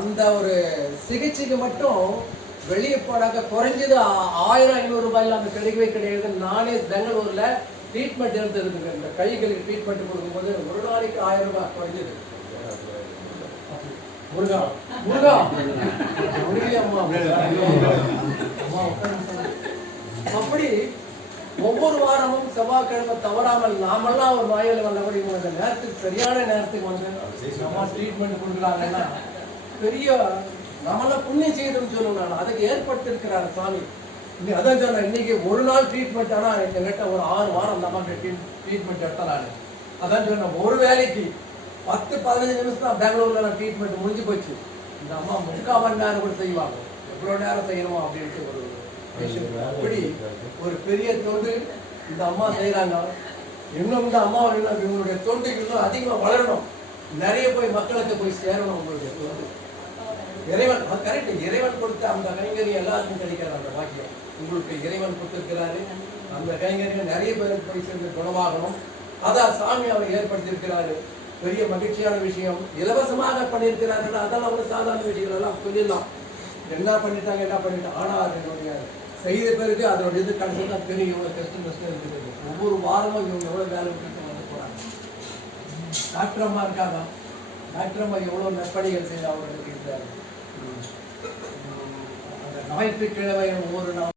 அந்த ஒரு சிகிச்சைக்கு மட்டும் வெளியே போனாக்க குறைஞ்சது ஆயிரம் ஐநூறு ரூபாயில அந்த கிடைக்கவே கிடையாது. நானே பெங்களூர்ல ட்ரீட்மெண்ட் இருந்ததுங்க இந்த கைகளுக்கு ட்ரீட்மெண்ட் கொடுக்கும்போது ஒரு நாளைக்கு ஆயிரம் ரூபாய் குறைஞ்சது. முருகா முருகா. அம்மா அப்படி ஒவ்வொரு வாரமும் செவ்வாய்க்கிழமை தவறாமல் நாமெல்லாம் ஒரு வாயில் வந்தபடி இவங்க நேரத்துக்கு சரியான நேரத்துக்கு வந்து ட்ரீட்மெண்ட் கொடுக்குறாங்கன்னா பெரிய நம்மளாம் புண்ணியம் செய்தோம்னு சொல்லுவோம் நான் அதுக்கு ஏற்பட்டிருக்கிறார் சாமி இன்னைக்கு அதான் சொன்னேன் இன்னைக்கு ஒரு நாள் ட்ரீட்மெண்ட் ஆனால் எங்ககிட்ட ஒரு ஆறு வாரம் அந்த மாதிரி ட்ரீட்மெண்ட் எடுத்தேன் நான். அதான் சொன்னேன் ஒரு வேலைக்கு பத்து பதினஞ்சு நிமிஷம் தான் பெங்களூர்ல நான் ட்ரீட்மெண்ட் முடிஞ்சு போச்சு. இந்த அம்மா முக்கால் மணி நேரம் கூட செய்வாங்க. எவ்வளோ நேரம் செய்யணுமா அப்படின்ட்டு ஒரு. அப்படி ஒரு பெரிய தொண்டு இந்த அம்மா செய்கிறாங்க இன்னும் இந்த அம்மா இவங்களுடைய தொண்டு இன்னும் அதிகமாக வளரணும். நிறைய போய் மக்களுக்கு போய் சேரணும் தொண்டு இறைவன் கரெக்ட் இறைவன் கொடுத்த அந்த கைங்கறி எல்லாருக்கும் கிடைக்காது அந்த வாக்கியம் உங்களுக்கு இறைவன் கொடுத்திருக்கிறாரு. அந்த கைங்கறிகள் நிறைய பேருக்கு போய் சேர்ந்து குணமாகணும். அதான் சாமி அவர் ஏற்படுத்தியிருக்கிறாரு. பெரிய மகிழ்ச்சியான விஷயம். இலவசமாக பண்ணியிருக்கிறாரு அதெல்லாம் ஒரு சாதாரண விஷயங்கள் எல்லாம் சொல்லிடலாம். என்ன பண்ணிட்டாங்க என்ன பண்ணிட்டாங்க. ஆனா அதனுடைய செய்த பிறகு அதோட இது கடைசி தான் தெரியும். இவ்வளவு கஷ்டம் கஷ்டம் இருக்குது ஒவ்வொரு வாரமும் இவங்க எவ்வளவு வேலை விட்டு வந்து போறாங்க. டாக்டர் அம்மா இருக்காங்க. டாக்டர் அம்மா எவ்வளவு நற்பணிகள் செய்து அவர்களுக்கு இருக்கிறார் அந்த ஞாயிற்றுக்கிழமை ஒவ்வொரு நாள்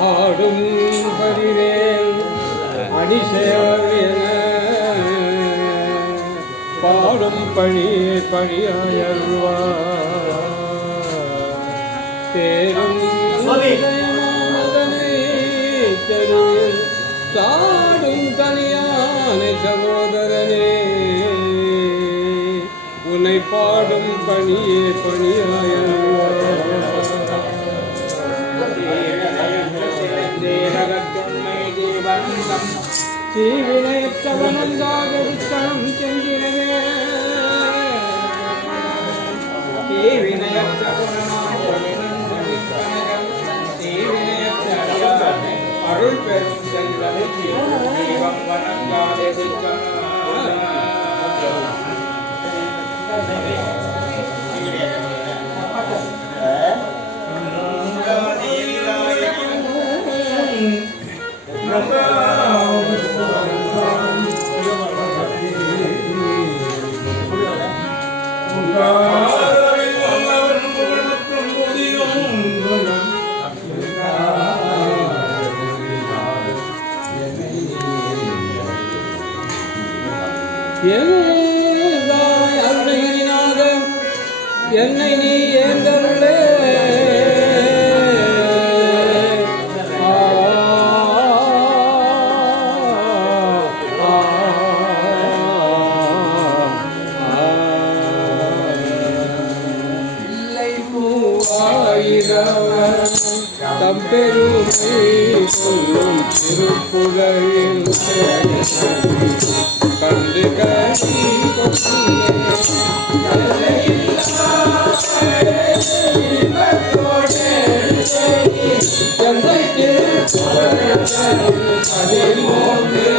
ஆடும் பதிவேல் அடிசேவன. பாடும் பணி பணியாயருவா. தேரும் தெருவில் சாடும் கனியானை சகோதரனே. உன்னை பாடும் பணியே பணியாய தீவினையற்றவனந்தாக என்னை நீ ஏந்தருளே. ஆயிரவர் தம்பெருமை சொல்லும் திருப்புகழில் கண்டு கழி உயர்குண பதிமூன்று